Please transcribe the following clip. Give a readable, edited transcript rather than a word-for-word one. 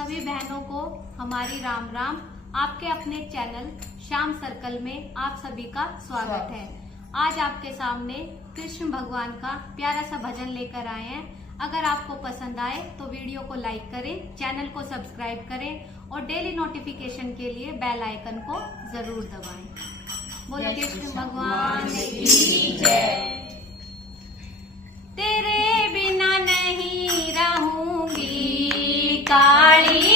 सभी बहनों को हमारी राम राम। आपके अपने चैनल श्याम सर्कल में आप सभी का स्वागत है। आज आपके सामने कृष्ण भगवान का प्यारा सा भजन लेकर आए हैं। अगर आपको पसंद आए तो वीडियो को लाइक करें, चैनल को सब्सक्राइब करें और डेली नोटिफिकेशन के लिए बेल आइकन को जरूर दबाएं। बोलो कृष्ण भगवान की जय। तेरे बिना नहीं रहूंगी काली